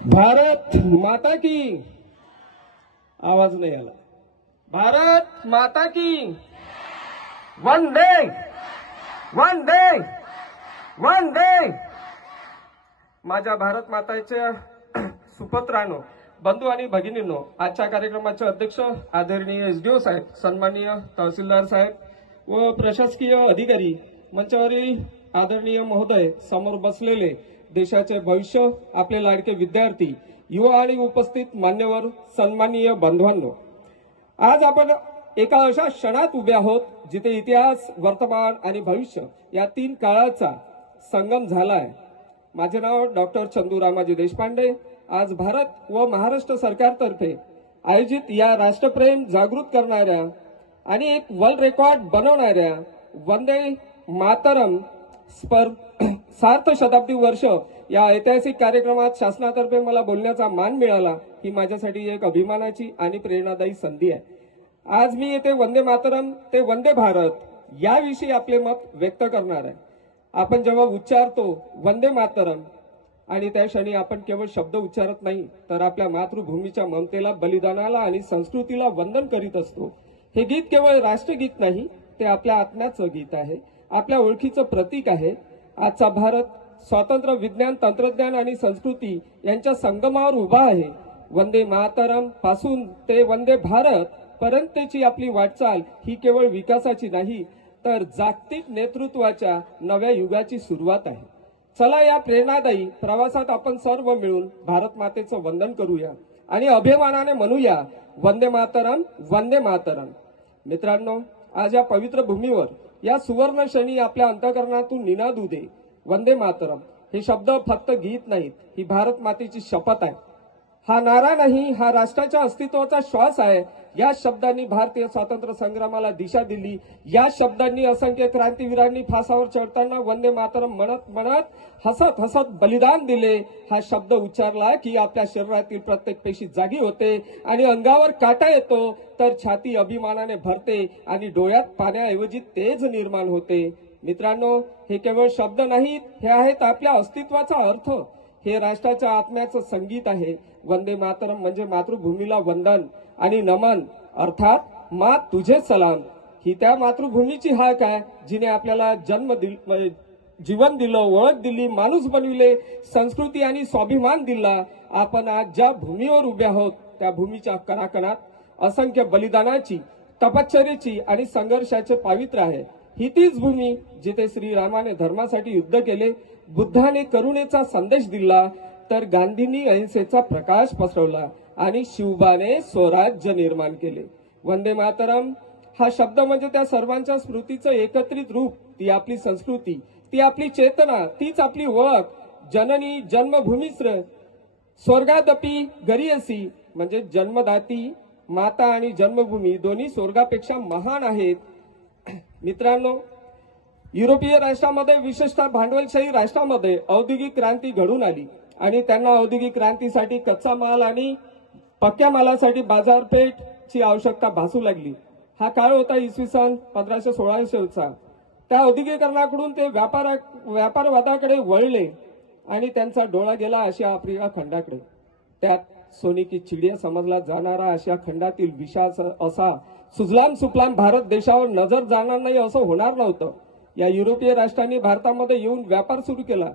भारत माता की आवाज नाही आला। भारत माता की वंदे वंदे वंदे। माझ्या भारत माताच्या सुपुत्रांनो, बंधू आणि भगिनींनो, आजच्या कार्यक्रमाचे अध्यक्ष आदरणीय एसडीओ साहेब, सन्माननीय तहसीलदार साहेब व प्रशासकीय अधिकारी, मंचावरील आदरणीय महोदय, समोर बसलेले देशाचे भविष्य, आपले लाडके विद्यार्थी, युवा आणि उपस्थित मान्यवर, सन्माननीय बंधूंनो, आज आपण एका अशा क्षणात उभे आहोत जिथे इतिहास, वर्तमान आणि भविष्य या तीन काळाचा संगम झाला आहे। माझे नाव डॉक्टर चंदू रामाजी देशपांडे। आज भारत व महाराष्ट्र सरकारतर्फे आयोजित या राष्ट्रप्रेम जागृत करणाऱ्या आणि एक वर्ल्ड रेकॉर्ड बनवणाऱ्या वंदे मातरम सार्थ शताब्दी वर्ष या ऐतिहासिक कार्यक्रमात शासनातर्फे मला बोलण्याचा मान मिळाला, ही माझ्यासाठी एक अभिमानाची आणि प्रेरणादायी संधी आहे। आज मी येथे वंदे मातरम ते वंदे भारत याविषयी आपले मत व्यक्त करणार आहे। आपण जेव्हा उच्चारतो वंदे मातरम आणि त्या क्षणी आपण केवळ शब्द उच्चारत नाही, तर आपल्या मातृभूमीच्या ममतेला, बलिदानाला आणि संस्कृतीला वंदन करीत असतो। हे गीत केवळ राष्ट्रगीत नाही, ते आपल्या आत्म्याचं गीत आहे, आपल्या ओळखीचं प्रतीक आहे। आजचा भारत स्वातंत्र्य, विज्ञान, तंत्रज्ञान आणि संस्कृती यांच्या संगमावर उभा आहे। वंदे मातरम पासून ते वंदे भारत पर्यंतची आपली वाटचाल ही केवळ विकासाची नाही, तर जागतिक नेतृत्वाच्या नव्या युगाची सुरुवात आहे। चला या प्रेरणादायी प्रवासात आपण सर्व मिळून भारत मातेचं वंदन करूया आणि अभिमानाने म्हणूया वंदे मातरम वंदे मातरम। मित्रांनो, आज या पवित्र भूमीवर या सुवर्ण क्षणी आपल्या अंतःकरणातून निनादू दे वंदे मातरम। हे शब्द फक्त गीत नाहीत, ही भारत मातेची शपथ आहे। हा नारा नाही, हा राष्ट्राच्या अस्तित्वाचा श्वास आहे। या शब्दांनी भारतीय स्वातंत्र्य संग्रामाला दिशा दिली। या शब्दांनी असंख्य क्रांतीवीरांनी फासावर चढताना वंदे मातरम म्हणत म्हणत हसत हसत बलिदान दिले। हा शब्द उच्चारला की आपल्या शरीरातील प्रत्येक पेशी जागी होते आणि अंगावर काटा येतो, तर छाती अभिमानाने भरते आणि डोळ्यात पाण्याऐवजी तेज निर्माण होते। मित्रांनो, हे केवळ शब्द नाहीत, हे आहेत आपल्या अस्तित्वाचा अर्थ। हे राष्ट्राच्या आत्म्याचं संगीत आहे। वंदे मातरम म्हणजे मातृभूमीला वंदन आणि नमन, अर्थात मात तुझे सलाम। ही त्या मातृभूमीची हाक आहे जिने आपल्याला जीवन दिलं, ओळख दिली, माणूस बनविले, संस्कृती आणि स्वाभिमान दिला। आपण आज ज्या भूमीवर उभे आहोत त्या भूमीच्या कणाकणात असंख्य बलिदानाची, तपश्चर्येची आणि संघर्षाचे पावित्र्य आहे। ही तीच भूमी जिथे श्रीरामाने धर्मासाठी युद्ध केले, बुद्धाने करुणेचा संदेश दिला, तर गांधींनी अहिंसेचा प्रकाश पसरवला आणि शिवबाने स्वराज्य निर्माण केले। वंदे मातरम हा शब्द म्हणजे त्या सर्वांच्या स्मृतीचं एकत्रित रूप, ती आपली संस्कृती, ती आपली चेतना, तीच आपली ओळख। जननी जन्मभूमीश्र स्वर्गादपी गरीयसी म्हणजे जन्मदाती माता आणि जन्मभूमी दोन्ही स्वर्गापेक्षा महान आहेत। मित्रांनो, युरोपीय राष्ट्रांमध्ये, विशेषतः भांडवलशाही राष्ट्रांमध्ये औद्योगिक क्रांती घडून आली आणि त्यांना औद्योगिक क्रांतीसाठी कच्चा माल आणि पक्क्या मालासाठी बाजारपेठची आवश्यकता भासू लागली। हा काळ होता इसवी सन 1500-1600चा। त्या औद्योगिकरणाकडून ते व्यापारवादाकडे वळले आणि त्यांचा डोळा गेला आशिया आफ्रिका खंडाकडे। त्यात सोने की चिडिया समजला जाणारा आशिया खंडातील विशाल असा सुजलाम सुफलाम भारत देशावर नजर जाणार नाही असं होणार नव्हतं। या युरोपीय राष्ट्रांनी भारतामध्ये येऊन व्यापार सुरू केला।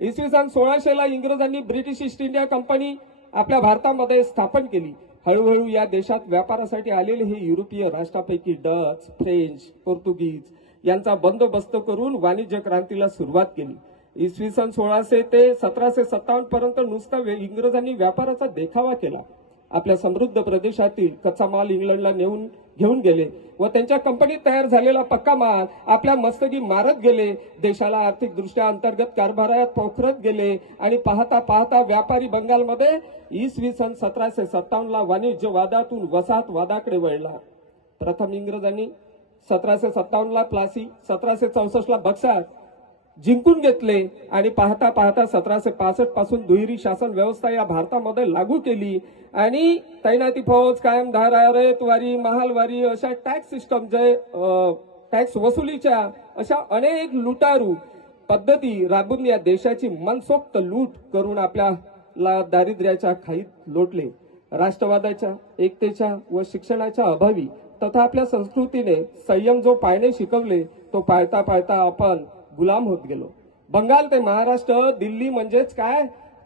इसवी सन 1600ला इंग्रजांनी ब्रिटिश ईस्ट इंडिया कंपनी आपल्या भारतामध्ये स्थापन केली। हळूहळू या देशात व्यापारासाठी आलेले हे युरोपीय राष्ट्रापैकी डच, फ्रेंच, पोर्तुगीज यांचा बंदोबस्त करून वाणिज्य क्रांतीला सुरुवात केली। इसवी सन 1600 ते 1757 पर्यंत नुसता इंग्रजांनी व्यापाराचा देखावा केला। आपल्या समृद्ध प्रदेशातील कच्चा माल इंग्लंडला घेऊन गेले व त्यांच्या कंपनीत तयार झालेला पक्का माल आपल्या मस्तकी मारत गेले। देशाला आर्थिक दृष्ट्या अंतर्गत कारभारात पोखरत गेले आणि पाहता पाहता व्यापारी बंगालमध्ये इसवी सन 1757ला वाणिज्यवादातून वसाहतवादाकडे वळला। प्रथम इंग्रजांनी 1757ला प्लासी, 1764ला बक्सार जिंकून घेतले आणि पाहता पाहता 1765 पासून दुहेरी शासन व्यवस्था या भारतामध्ये लागू केली आणि तैनाती फौज, कायम धारा, रयतवारी, महालवारी अशा टॅक्स सिस्टम, जे टॅक्स वसुलीच्या अशा अनेक लुटारू पद्धती राबून या देशाची मनसोक्त लूट करून आपल्या भारताला दारिद्र्याच्या खाईत लोटले. राष्ट्रवादाच्या, एकतेच्या व शिक्षणाच्या अभावी तथा आपल्या संस्कृतीने संयम जो पाळणे शिकवले तो पाळता पाळता आपण गुलाम होत गेलो. बंगाल ते महाराष्ट्र, दिल्ली म्हणजेच काय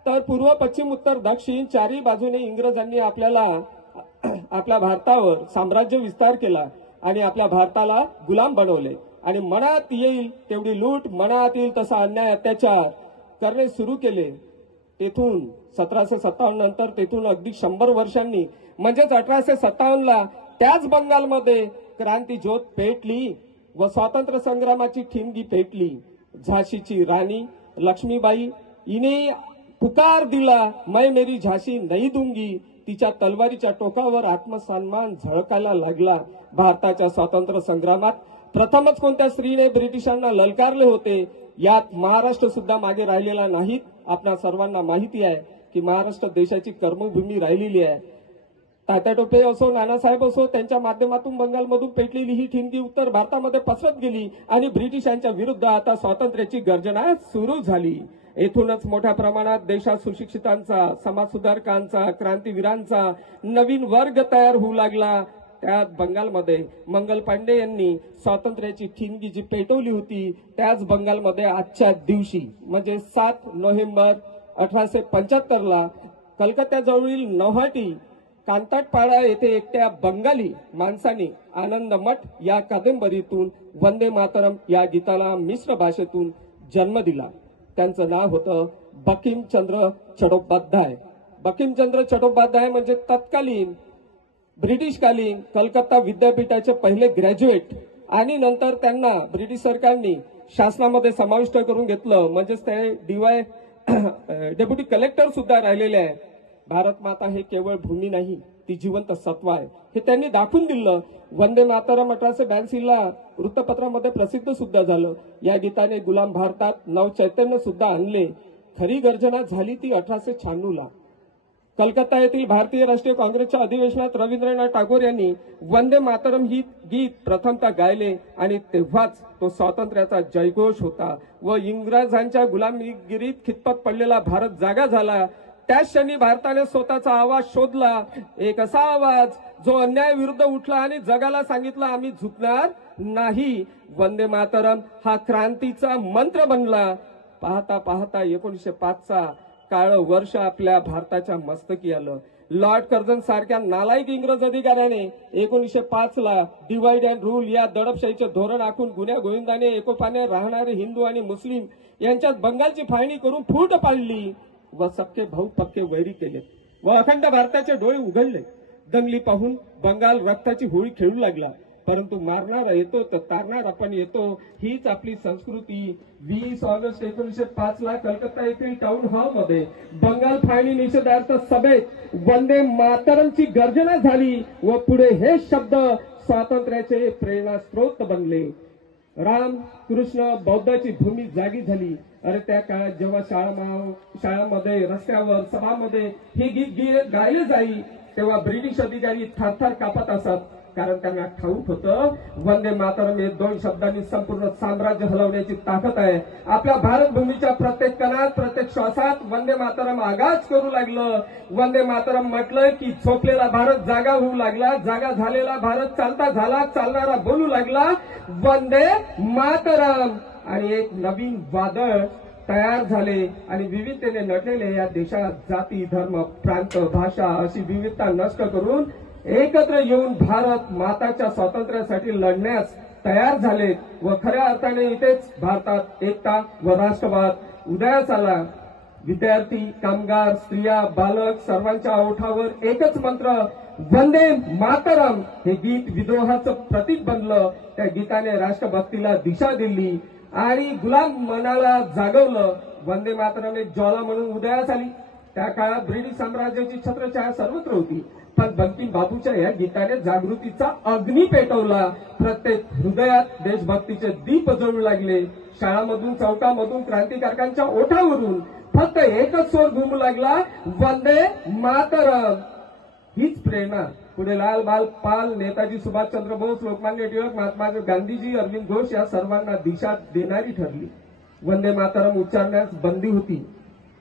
तर पूर्व, पश्चिम, उत्तर, दक्षिण चारही बाजूने इंग्रजांनी आपल्या भारतावर साम्राज्य विस्तार केला आणि आपल्या भारताला गुलाम बनवले आणि मनात येईल तेवढी लूट, मनात येईल तसा अन्याय अत्याचार करणे सुरू केले. तेथून 1757 नंतर तेथून अगदी 100 वर्षांनी म्हणजेच 1857ला त्याच बंगालमध्ये क्रांती ज्योत पेटली व स्वातंत्र्य संग्रामाची ठिणगी पेटली. झाशीची राणी लक्ष्मीबाई हिने पुकार दिला, मैं मेरी झाशी नहीं दूंगी. तिच्या तलवारीच्या टोकावर आत्मसन्मान झळकायला लागला. भारताच्या स्वातंत्र्य संग्रामात प्रथमच कोणत्या स्त्रीने ब्रिटिशांना ललकारले होते यात महाराष्ट्र सुद्धा मागे राहिलेला नाहीत. आपल्या सर्वांना माहिती आहे की महाराष्ट्र देशाची कर्मभूमी राहिलेली आहे. तात्या टोपे असो, नानासाहेब असो, त्यांच्या माध्यमातून बंगालमधून पेटलेली ही ठिणगी उत्तर भारतामध्ये पसरत गेली आणि ब्रिटिशांच्या विरुद्ध आता स्वातंत्र्याची गर्जना सुरू झाली. येथूनच मोठ्या प्रमाणात देशात सुशिक्षितांचा, समाजसुधारकांचा, क्रांतीवीरांचा नवीन वर्ग तयार होऊ लागला. त्यात बंगालमध्ये मंगल पांडे यांनी स्वातंत्र्याची ठिणगी जी पेटवली होती त्याच बंगालमध्ये आजच्या दिवशी म्हणजे 7 नोव्हेंबर 1875ला कलकत्त्याजवळील नौहाटी कांताटपाडा येथे एकट्या बंगाली माणसाने आनंद मठ या कादंबरीतून वंदे मातरम या गीताला मिश्र भाषेतून जन्म दिला. त्यांचं नाव होतं बंकिमचंद्र चट्टोपाध्याय. बंकिमचंद्र चट्टोपाध्याय म्हणजे तत्कालीन ब्रिटिशकालीन कलकत्ता विद्यापीठाचे पहिले ग्रॅज्युएट आणि नंतर त्यांना ब्रिटिश सरकारने शासनामध्ये समाविष्ट करून घेतलं म्हणजेच ते डेप्युटी कलेक्टर सुद्धा राहिलेले आहे. भारत माता हे केवळ भूमी नाही, ती जिवंत सत्व आहे हे त्यांनी दाखवून दिलं. वंदे मातरम 1882ला वृत्तपत्रामध्ये प्रसिद्ध सुद्धा झालं. या गीताने गुलाम भारतात नवचैतन्य सुद्धा आणले. खरी गर्जना झाली ती 1896ला कलकत्ता येथील भारतीय राष्ट्रीय काँग्रेसच्या अधिवेशनात रवींद्रनाथ टागोर यांनी वंदे मातरम ही गीत प्रथमतः गायले आणि तेव्हाच तो स्वातंत्र्याचा जयघोष होता व इंग्रजांच्या गुलामगिरीत खितपत पडलेला भारत जागा झाला. त्याच क्षणी भारताने स्वतःचा आवाज शोधला, एक असा आवाज जो अन्यायाविरुद्ध उठला आणि जगाला सांगितलं आम्ही झुकणार नाही. वंदे मातरम हा क्रांतीचा मंत्र बनला. पाहता पाहता 1905चा काळ वर्ष आपल्या भारताच्या मस्तकी आलं. लॉर्ड कर्झन सारख्या नालायक इंग्रज अधिकाऱ्याने 1905ला डिवाइड अँड रूल या दडपशाहीचे धोरण आखून गुन्ह्या गोविंदाने एकोपाने राहणारे हिंदू आणि मुस्लिम यांच्यात बंगालची फाळणी करून फूट पाडली व सक्के भाऊ पक्के वैरी केले व अखंड भारताचे डोळे उघडले. दंगली पाहून बंगाल रक्ताची होळी खेळू लागला. परंतु मारणारा येतो तर तारणारा पण येतो, हीच आपली संस्कृती. 20 ऑगस्ट 1905ला कलकत्ता येथील टाउन हॉलमध्ये बंगाल फाळणी निषेधार्थ सभेत वंदे मातरमची गर्जना झाली व पुढे हे शब्द स्वातंत्र्याचे प्रेरणास्त्रोत बनले. राम कृष्ण बौद्धाची भूमी जागी झाली. अरे त्या काळात जेव्हा शाळांमध्ये, रस्त्यावर, सभामध्ये हे गीत गायले जाई तेव्हा ब्रिटिश अधिकारी थरथर कापत असत, कारण त्यांना ठाऊक होतं वंदे मातरम हे 2 शब्दांनी संपूर्ण साम्राज्य हलवण्याची ताकद आहे. आपल्या भारत भूमीच्या प्रत्येक कणात, प्रत्येक श्वासात वंदे मातरम आगाज करू लागलं. वंदे मातरम म्हटलं की झोपलेला भारत जागा होऊ लागला, जागा झालेला भारत चालता झाला, चालणारा बोलू लागला वंदे मातरम. आणि एक नवीन वादळ तयार झाले आणि विविधतेने नटलेले या देशात जाती, धर्म, प्रांत, भाषा अशी विविधता नष्ट करून एकत्र येऊन भारत माताच्या स्वातंत्र्यासाठी लढण्यास तयार झाले व खऱ्या अर्थाने इथेच भारतात एकता व राष्ट्रवाद उदयास आला. विद्यार्थी, कामगार, स्त्रिया, बालक सर्वांच्या ओठावर एकच मंत्र वंदे मातरम हे गीत विद्रोहाचं प्रतीक बनलं. त्या गीताने राष्ट्रभक्तीला दिशा दिली आणि गुलाम मनाला जागवलं. वंदे मातरम एक ज्वाला म्हणून उदयास आली. त्या काळात ब्रिटिश साम्राज्याची छत्रछाया सर्वत्र होती, पण बंकिम बाबूच्या या गीताने जागृतीचा अग्नी पेटवला. प्रत्येक हृदयात देशभक्तीचे दीप जळू लागले. शाळांमधून, चौकामधून, क्रांतिकारकांच्या ओठावरून फक्त एकच स्वर घुमू लागला वंदे मातरम. हीच प्रेरणा पुढे लाल बाल पाल, नेताजी सुभाषचंद्र बोस, लोकमान्य टिळक, महात्मा गांधीजी, अरविंद घोष या सर्वांना दिशा देणारी ठरली. वंदे मातरम उच्चारण्यास बंदी होती,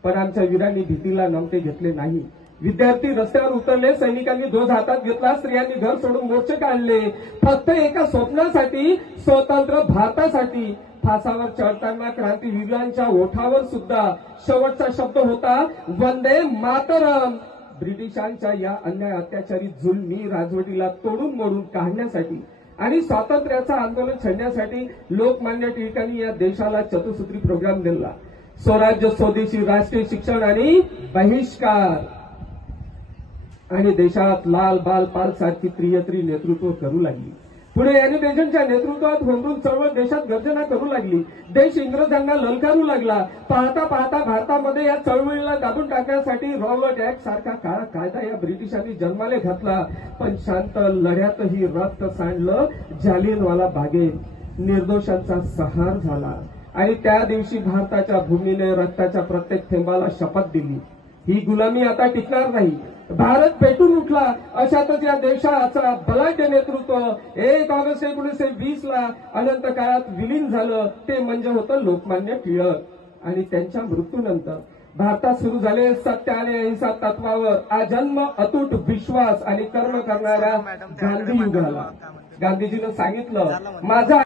पण आमच्या वीरांनी भीतीला नमते घेतले नाही. विद्यार्थी रस्त्यावर उतरले, सैनिकांनी ध्वज हातात घेतला, स्त्रियांनी घर सोडून मोर्चे काढले, फक्त एका स्वप्नासाठी, स्वतंत्र भारतासाठी. फासावर चढताना क्रांतीवीरांच्या ओठावर सुद्धा शेवटचा शब्द होता वंदे मातरम. ब्रिटिशांच्या या अन्याय अत्याचारी जुलमी राजवटीला तोडून मोडून काढण्यासाठी आणि स्वातंत्र्याचं आंदोलन छेडण्यासाठी लोकमान्य टिळकांनी या देशाला चतुसूत्री प्रोग्राम दिला. स्वराज्य, स्वदेशी, राष्ट्रीय शिक्षण आणि बहिष्कार. आणि देशात लाल बाल पाल सारखी त्रियत्री नेतृत्व करू लागली. पुढे अॅनी बेझंटच्या नेतृत्वात होमरूल चळवळ देशात गर्जना करू लागली. देश इंग्रजांना ललकारू लागला. पाहता पाहता भारतामध्ये या चळवळीला दाबून टाकण्यासाठी रॉबर्ट ऍक्ट सारखा काळा कायदा या ब्रिटिशांनी जन्माला घातला. पण शांत लढ्यातही रक्त सांडलं जालियनवाला बागेत. निर्दोषांचा संहार झाला आणि त्या दिवशी भारताच्या भूमीने रक्ताच्या प्रत्येक थेंबाला शपथ दिली, ही गुलामी आता टिकणार नाही. भारत पेटून उठला. अशातच या देशाचा बलाढ्य नेतृत्व 1 ऑगस्ट 1920 अनंत काळात विलीन झालं. ते म्हणजे होतं लोकमान्य टिळक. आणि त्यांच्या मृत्यूनंतर भारतात सुरू झाले सत्य आणि अहिंसा तत्वावर आजन्म अतूट विश्वास आणि कर्म करणाऱ्या गांधी युगाला. गांधीजीनं सांगितलं, माझा